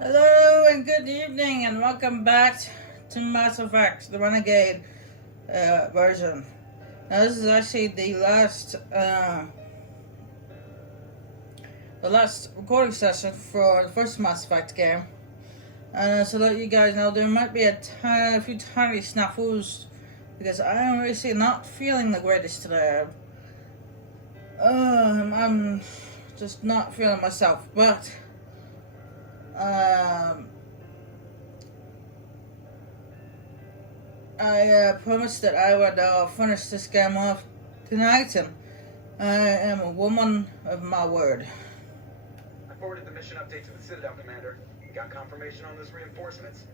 Hello and good evening and welcome back to Mass Effect, the Renegade version. Now this is actually the last recording session for the first Mass Effect game. And to let you guys know, there might be a few tiny snafus because I am really not feeling the greatest today. I'm just not feeling myself, but I promised that I would finish this game off tonight, and I am a woman of my word. I forwarded the mission update to the Citadel, Commander. We got confirmation on those reinforcements.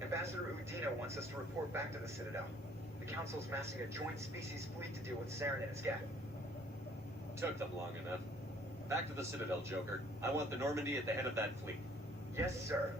Ambassador Udina wants us to report back to the Citadel. The Council's massing a joint species fleet to deal with Saren and his gang. Took them long enough. Back to the Citadel, Joker. I want the Normandy at the head of that fleet. Yes, sir.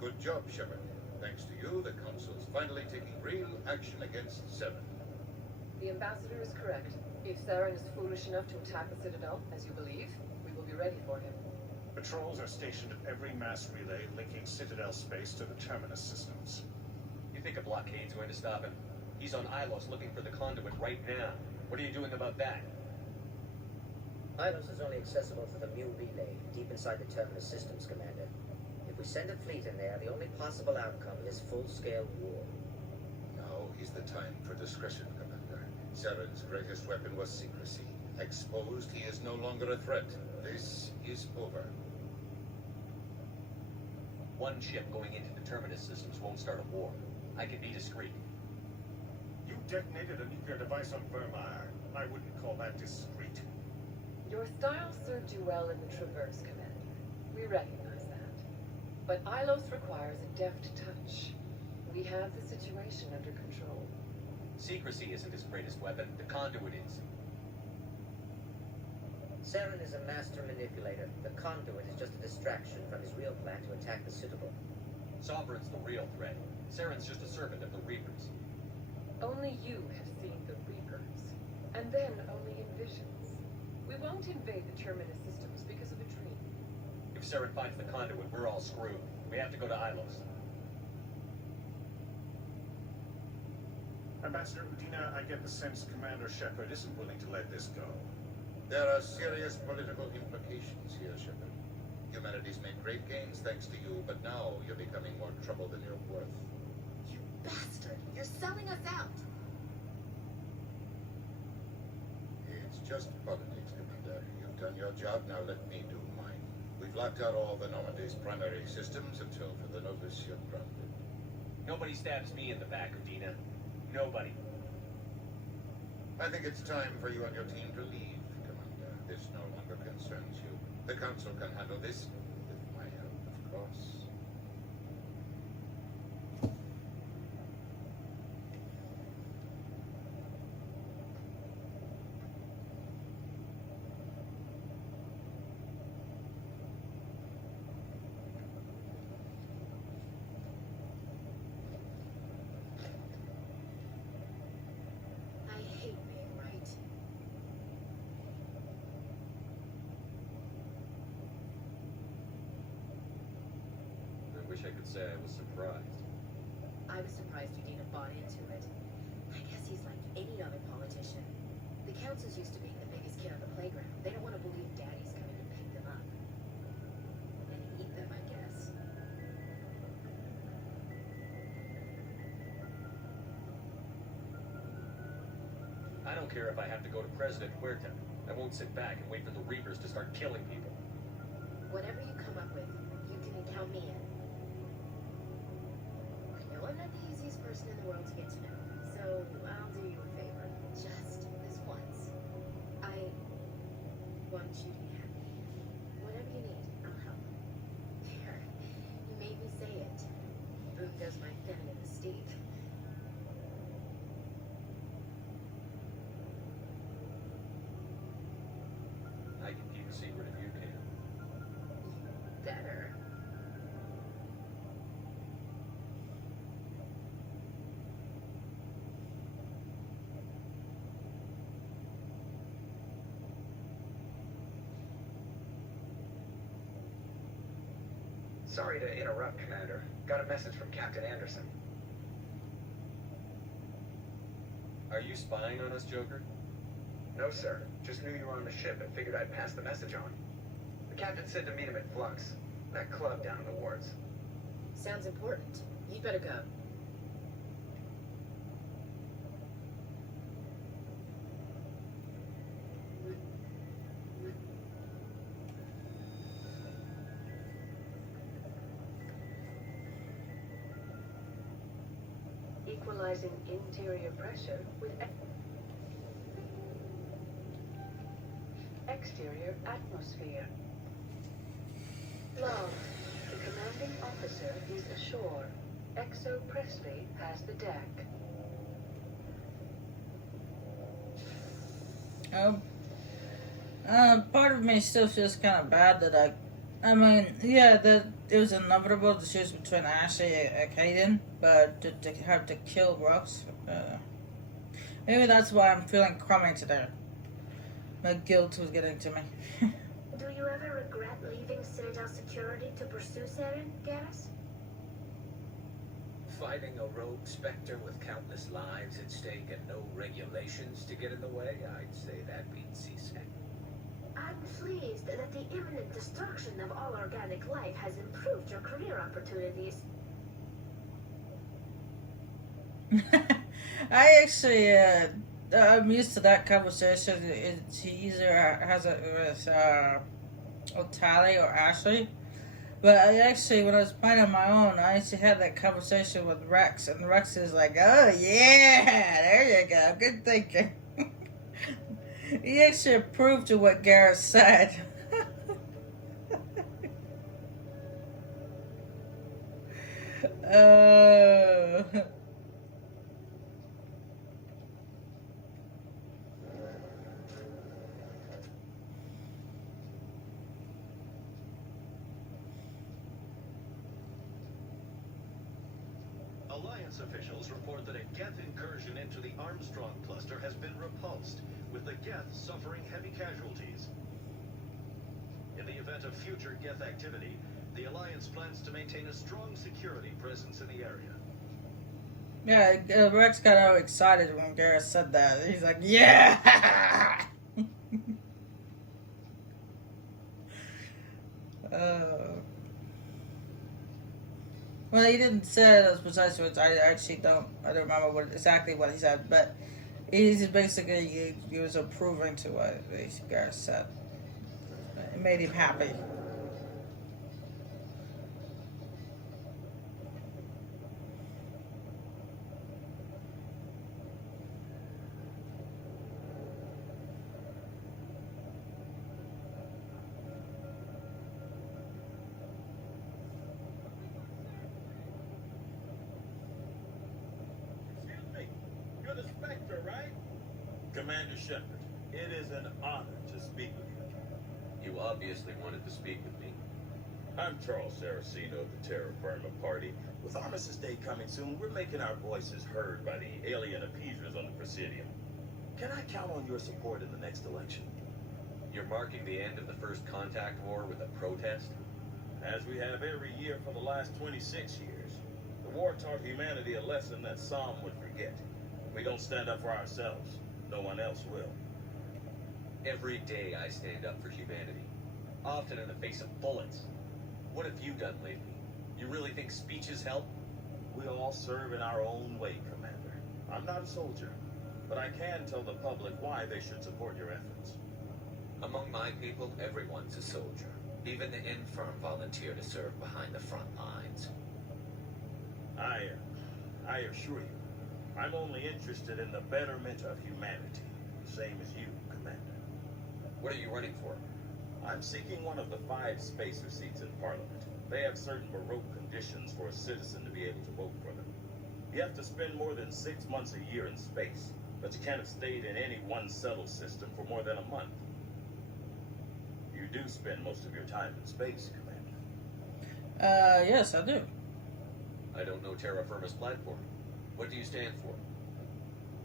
Good job, Shepard. Thanks to you, the Council's finally taking real action against Saren. The Ambassador is correct. If Saren is foolish enough to attack the Citadel, as you believe, we will be ready for him. Patrols are stationed at every mass relay linking Citadel space to the Terminus systems. You think a blockade's going to stop him? He's on Ilos looking for the conduit right now. What are you doing about that? Ilos is only accessible to the Mu relay, deep inside the Terminus systems, Commander. If we send a fleet in there, the only possible outcome is full-scale war. Now is the time for discretion, Commander. Saren's greatest weapon was secrecy. Exposed, he is no longer a threat. This is over. One ship going into the Terminus systems won't start a war. I can be discreet. You detonated a nuclear device on Vermeer. I wouldn't call that discreet. Your style served you well in the Traverse, Commander. We recognize that. But Ilos requires a deft touch. We have the situation under control. Secrecy isn't his greatest weapon. The conduit is. Saren is a master manipulator. The conduit is just a distraction from his real plan to attack the Citadel. Sovereign's the real threat. Saren's just a servant of the Reapers. Only you have seen the Reapers. And then only in visions. We won't invade the Terminus systems because of a dream. If Saren finds the conduit, we're all screwed. We have to go to Ilos. Ambassador Udina, I get the sense Commander Shepard isn't willing to let this go. There are serious political implications here, Shepard. Humanity's made great gains thanks to you, but now you're becoming more trouble than you're worth. You bastard! You're selling us out! It's just politics, Commander. You've done your job, now let me do mine. We've locked out all the Normandy's primary systems until further notice you're grounded. Nobody stabs me in the back, Udina. Nobody. I think it's time for you and your team to leave, Commander. This no longer concerns you. The Council can handle this, with my help, of course. I hate being right. I wish I could say I was surprised. I was surprised Udina bought into it. I guess he's like any other politician. The Council's used to being the biggest kid on the playground. They don't want to believe Daddy's coming to pick them up. And eat them, I guess. I don't care if I have to go to President Huerta. I won't sit back and wait for the Reapers to start killing people. Whatever you come up with, you can count me in. I know I'm not the easiest person in the world to get to know, so I'll do you a favor. Just this once. I want you to be happy. Whatever you need, I'll help. There, you made me say it. Boom does my feminine mystique. I can keep a secret if you can. Better. Sorry to interrupt, Commander. Got a message from Captain Anderson. Are you spying on us, Joker? No, sir. Just knew you were on the ship and figured I'd pass the message on. The captain said to meet him at Flux, that club down in the wards. Sounds important. You'd better go. Equalizing interior pressure with exterior atmosphere. Log. The commanding officer is ashore. Exo Presley has the deck. Part of me still feels kind of bad that I mean, yeah, that it was inevitable to choose between Ashley and Kaden, but to have to kill Rux, maybe that's why I'm feeling crummy today. My guilt was getting to me. Do you ever regret leaving Citadel Security to pursue Saren, Garrus? Fighting a rogue specter with countless lives at stake and no regulations to get in the way, I'd say that beats CSEC. I'm pleased that the imminent destruction of all organic life has improved your career opportunities. I actually, I'm used to that conversation. He either has it with Tally or Ashley. But I actually, when I was playing on my own, I actually had that conversation with Rex, and Rex is like, "Oh yeah, there you go, good thinking." He actually approved of what Garrus said. Alliance officials report that a Geth incursion into the Armstrong cluster has been repulsed, with the Geth suffering heavy casualties. In the event of future Geth activity, the Alliance plans to maintain a strong security presence in the area. Yeah, Rex got all excited when Garrus said that. He's like, yeah! Well, he didn't say it as precisely, which I actually don't remember exactly what he said, but he's basically, he was approving to what Garrus said. It made him happy. Commander Shepard, it is an honor to speak with you. You obviously wanted to speak with me. I'm Charles Saraceno of the Terra Firma Party. With Armistice Day coming soon, we're making our voices heard by the alien appeasers on the Presidium. Can I count on your support in the next election? You're marking the end of the first contact war with a protest? As we have every year for the last 26 years. The war taught humanity a lesson that some would forget. We don't stand up for ourselves. No one else will. Every day I stand up for humanity, often in the face of bullets. What have you done lately? You really think speeches help? We all serve in our own way, Commander. I'm not a soldier, but I can tell the public why they should support your efforts. Among my people, everyone's a soldier. Even the infirm volunteer to serve behind the front lines. I assure you, I'm only interested in the betterment of humanity, the same as you, Commander. What are you running for? I'm seeking one of the 5 spacer seats in Parliament. They have certain baroque conditions for a citizen to be able to vote for them. You have to spend more than 6 months a year in space, but you can't have stayed in any one settled system for more than a month. You do spend most of your time in space, Commander. Yes, I do. I don't know Terra Firma's platform. What do you stand for?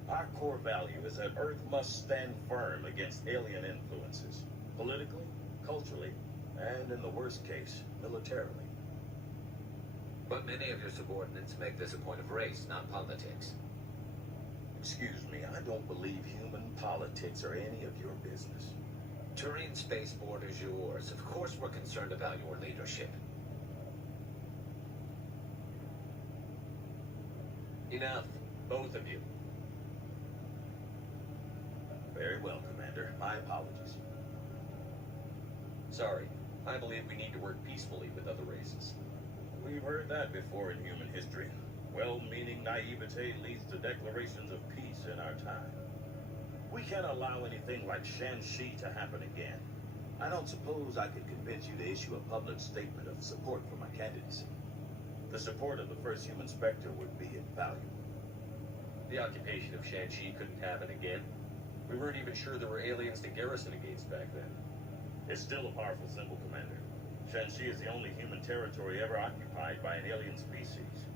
Our core value is that Earth must stand firm against alien influences, politically, culturally, and in the worst case, militarily. But many of your subordinates make this a point of race, not politics. Excuse me, I don't believe human politics are any of your business. Turian spaceport is yours. Of course we're concerned about your leadership. Enough, both of you. Very well, Commander. My apologies. Sorry, I believe we need to work peacefully with other races. We've heard that before in human history. Well-meaning naivete leads to declarations of peace in our time. We can't allow anything like Shanxi to happen again. I don't suppose I could convince you to issue a public statement of support for my candidacy. The support of the first human Spectre would be invaluable. The occupation of Shanxi couldn't happen again. We weren't even sure there were aliens to garrison against back then. It's still a powerful symbol, Commander. Shanxi is the only human territory ever occupied by an alien species.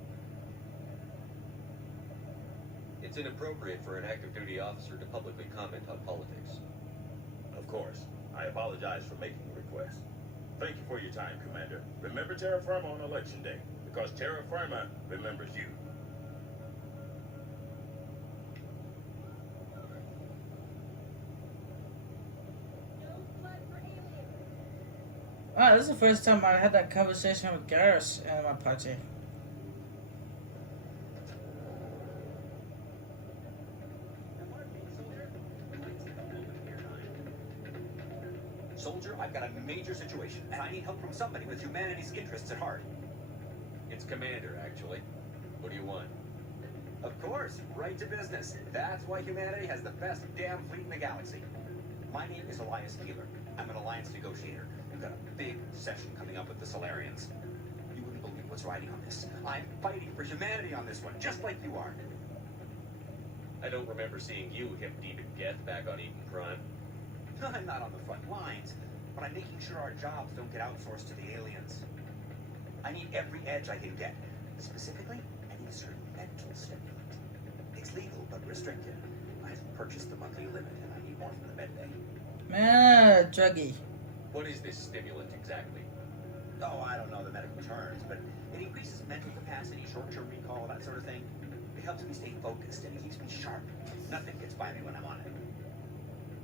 It's inappropriate for an active duty officer to publicly comment on politics. Of course. I apologize for making the request. Thank you for your time, Commander. Remember Terra Firma on Election Day, because Terra Firma remembers you. Wow, this is the first time I had that conversation with Garrus in my party. Soldier, I've got a major situation, and I need help from somebody with humanity's interests at heart. It's Commander, actually. What do you want? Of course, right to business. That's why humanity has the best damn fleet in the galaxy. My name is Elias Keeler. I'm an alliance negotiator. We've got a big session coming up with the Solarians. You wouldn't believe what's riding on this. I'm fighting for humanity on this one, just like you are. I don't remember seeing you hip deep in Geth back on Eden Prime. I'm not on the front lines, but I'm making sure our jobs don't get outsourced to the aliens. I need every edge I can get. Specifically, I need a certain mental stimulant. It's legal, but restricted. I've purchased the monthly limit, and I need more from the med bay. Man, druggy. What is this stimulant exactly? Oh, I don't know the medical terms, but it increases mental capacity, short-term recall, that sort of thing. It helps me stay focused, and it keeps me sharp. Nothing gets by me when I'm on it.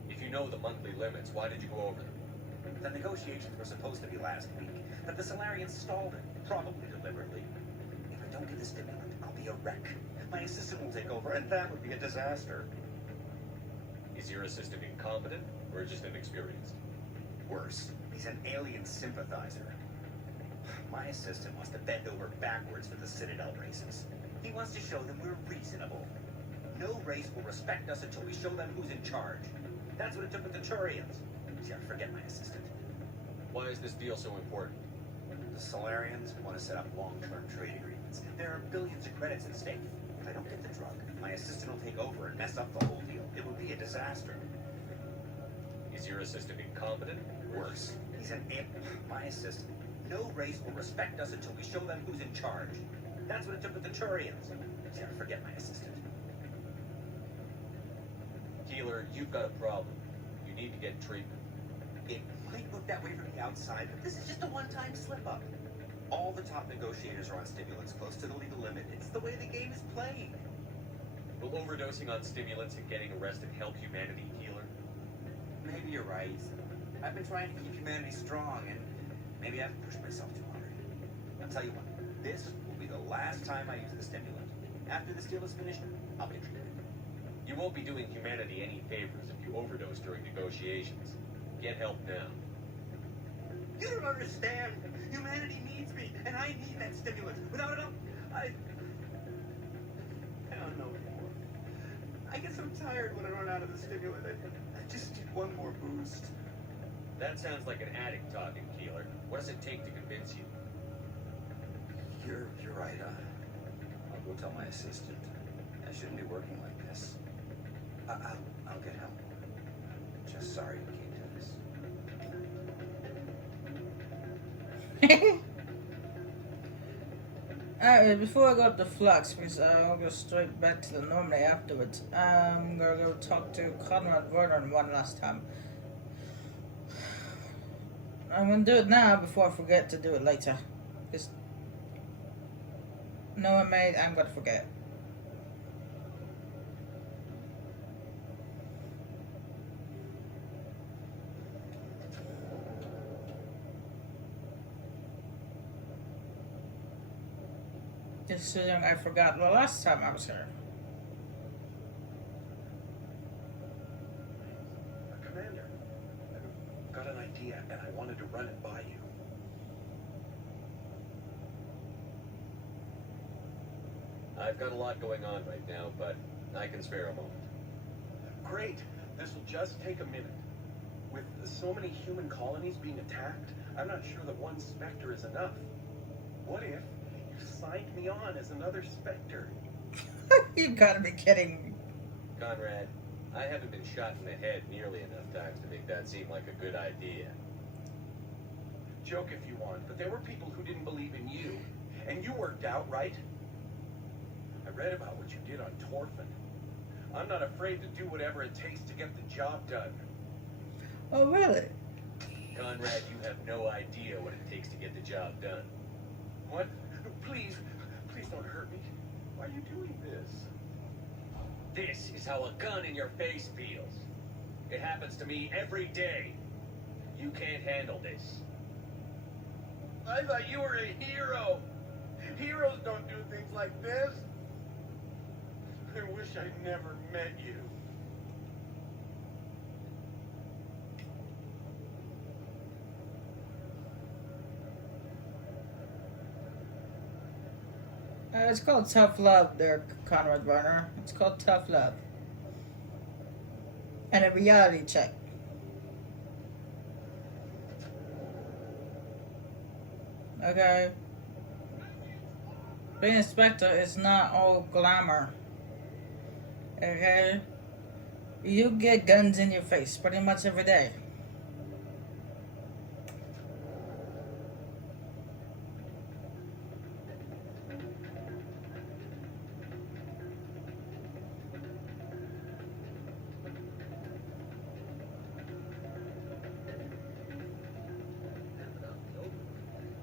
If you know the monthly limits, why did you go over them? The negotiations were supposed to be last week, but the Solarians stalled it, probably deliberately. If I don't get the stimulant, I'll be a wreck. My assistant will take over, and that would be a disaster. Is your assistant incompetent, or just inexperienced? Worse, he's an alien sympathizer. My assistant wants to bend over backwards for the Citadel races. He wants to show them we're reasonable. No race will respect us until we show them who's in charge. That's what it took with the Turians. See, I forget my assistant. Why is this deal so important? The Solarians want to set up long-term trade agreements. There are billions of credits at stake. If I don't get the drug, my assistant will take over and mess up the whole deal. It will be a disaster. Is your assistant incompetent? Worse. He's an imp. My assistant. No race will respect us until we show them who's in charge. That's what it took with the Turians. See, I forget my assistant. Keeler, you've got a problem. You need to get treatment. It might look that way from the outside, but this is just a one-time slip-up. All the top negotiators are on stimulants close to the legal limit. It's the way the game is played. Will overdosing on stimulants and getting arrested help humanity, Keeler? Maybe you're right. I've been trying to keep humanity strong, and maybe I've pushed myself too hard. I'll tell you what, this will be the last time I use the stimulant. After this deal is finished, I'll be treated. You won't be doing humanity any favors if you overdose during negotiations. Get help now. You don't understand. Humanity needs me, and I need that stimulant. Without it, I don't know anymore. I get so tired when I run out of the stimulant. I just need one more boost. That sounds like an addict talking, Keeler. What does it take to convince you? You're right. I'll go tell my assistant. I shouldn't be working like this. I'll get help. Just sorry it came to this. Alright, before I go up to Flux, because I'll go straight back to the Normandy afterwards, I'm gonna go talk to Conrad Vernon one last time. I'm gonna do it now before I forget to do it later. Because no one made, I'm gonna forget. Just so I forgot the last time I was here. Commander, I've got an idea, and I wanted to run it by you. I've got a lot going on right now, but I can spare a moment. Great. This will just take a minute. With so many human colonies being attacked, I'm not sure that one Spectre is enough. What if you signed me on as another Spectre? You gotta be kidding me. Conrad, I haven't been shot in the head nearly enough times to make that seem like a good idea. Joke if you want, but there were people who didn't believe in you. And you worked out, right? I read about what you did on Torfin. I'm not afraid to do whatever it takes to get the job done. Oh, really? Conrad, you have no idea what it takes to get the job done. What? Please don't hurt me. Why are you doing this? This is how a gun in your face feels. It happens to me every day. You can't handle this. I thought you were a hero. Heroes don't do things like this. I wish I'd never met you. It's called tough love there, Conrad Warner. It's called tough love. And a reality check. Okay. Being a Spectre is not all glamour. Okay? You get guns in your face pretty much every day.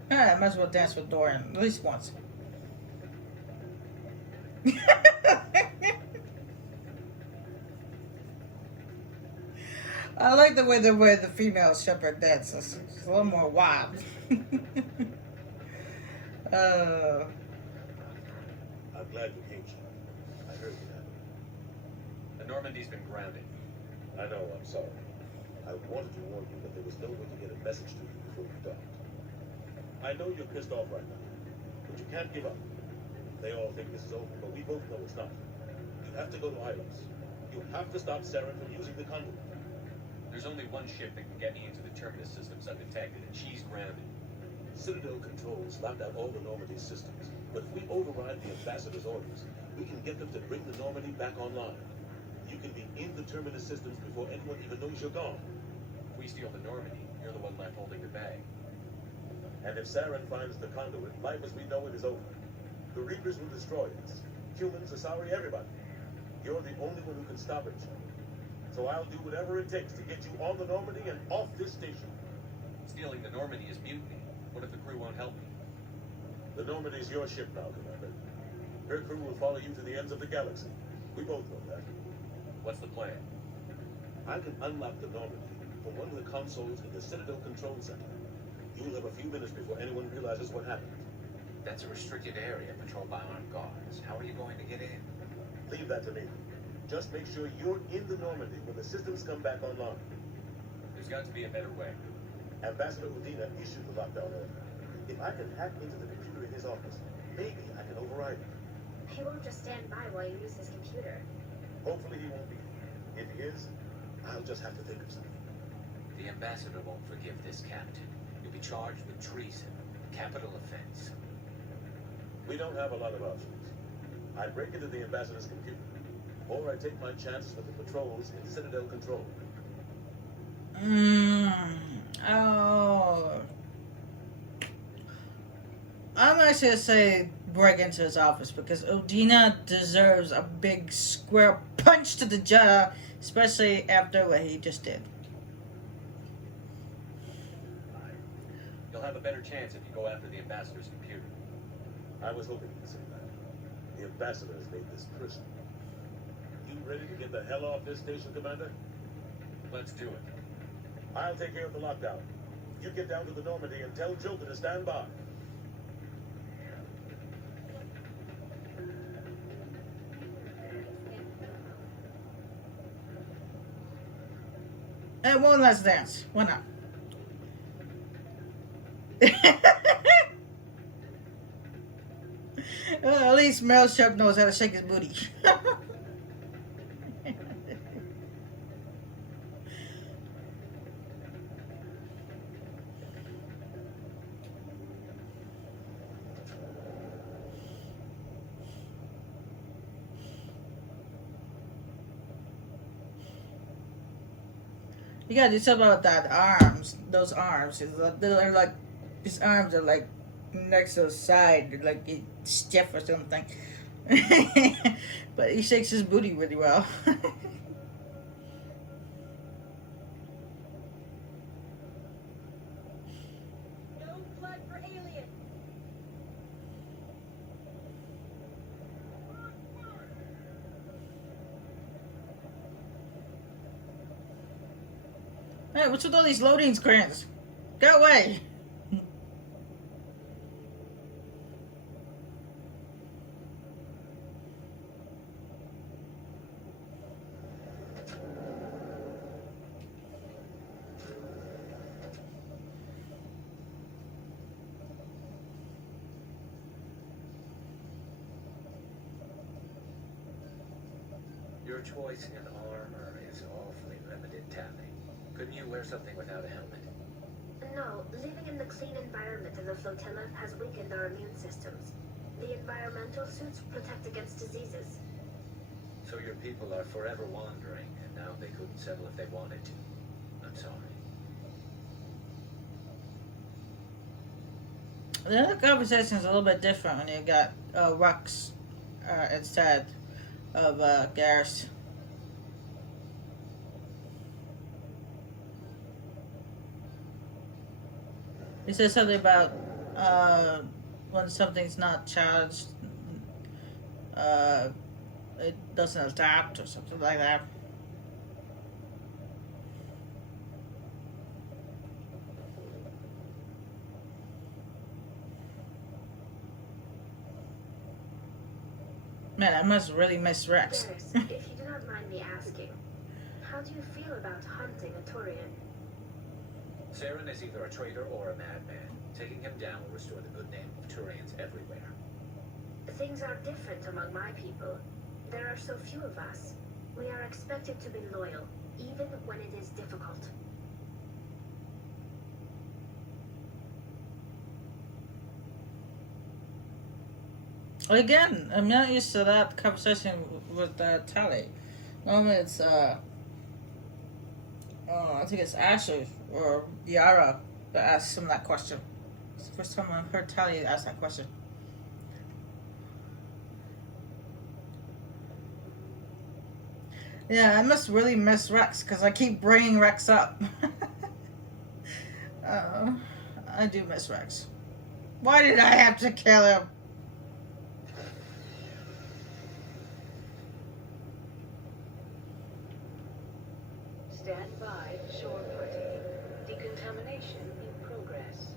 I might as well dance with Dorian at least once. I like the way the female shepherd dances. It's a little more wild. I'm glad you came, Chief. I heard what happened. The Normandy's been grounded. I know, I'm sorry. I wanted to warn you, but there was no way to get a message to you before you died. I know you're pissed off right now, but you can't give up. They all think this is over, but we both know it's not. You have to go to Ilos. You have to stop Saren from using the conduit. There's only one ship that can get me into the terminus systems undetected, and she's grounded. Citadel controls locked out all the Normandy systems, but if we override the ambassador's orders, we can get them to bring the Normandy back online. You can be in the terminus systems before anyone even knows you're gone. If we steal the Normandy, you're the one left holding the bag. And if Saren finds the conduit, life as we know it is over. The Reapers will destroy us. Humans, Asari, everybody. You're the only one who can stop it. So I'll do whatever it takes to get you on the Normandy and off this station. Stealing the Normandy is mutiny. What if the crew won't help me? The Normandy's your ship now, Commander. Her crew will follow you to the ends of the galaxy. We both know that. What's the plan? I can unlock the Normandy from one of the consoles in the Citadel Control Center. You'll have a few minutes before anyone realizes what happened. That's a restricted area patrolled by armed guards. How are you going to get in? Leave that to me. Just make sure you're in the Normandy when the systems come back online. There's got to be a better way. Ambassador Udina issued the lockdown order. If I can hack into the computer in his office, maybe I can override it. He won't just stand by while you use his computer. Hopefully he won't be. If he is, I'll just have to think of something. The ambassador won't forgive this, Captain. You'll be charged with treason, a capital offense. We don't have a lot of options. I break into the ambassador's computer, or I take my chances with the patrols in Citadel control. Oh. I'm actually gonna say break into his office because Udina deserves a big square punch to the jaw, especially after what he just did. You'll have a better chance if you go after the ambassador's computer. I was hoping you'd say that. The ambassador has made this personal. You ready to get the hell off this station, Commander? Let's do it. I'll take care of the lockdown. You get down to the Normandy and tell Joker to stand by. And one last dance. Why not? Well, at least Meryl Streep knows how to shake his booty. You gotta do something about that arms. Those arms. They're like, his arms are like next to the side. They're like it's stiff or something. But he shakes his booty really well. No blood for alien. Hey, what's with all these loading screens? Go away! Your choice in armor is awfully limited, Tally. Couldn't you wear something without a helmet? No, living in the clean environment of the flotilla has weakened our immune systems. The environmental suits protect against diseases. So your people are forever wandering, and now they couldn't settle if they wanted to. I'm sorry. The other conversation is a little bit different when you got Rux instead of Garrus. He said something about when something's not charged, it doesn't adapt or something like that. Man, I must really miss Rex. Garrus, if you do not mind me asking, how do you feel about hunting a Turian? Saren is either a traitor or a madman. Taking him down will restore the good name of Turians everywhere. Things are different among my people. There are so few of us. We are expected to be loyal, even when it is difficult. Again, I'm not used to that conversation with Tally. Normally it's, I think it's Ashley or Yara that asks him that question. It's the first time I've heard Tally ask that question. Yeah, I must really miss Rex because I keep bringing Rex up. I do miss Rex. Why did I have to kill him? Stand by, shore party. Decontamination in progress.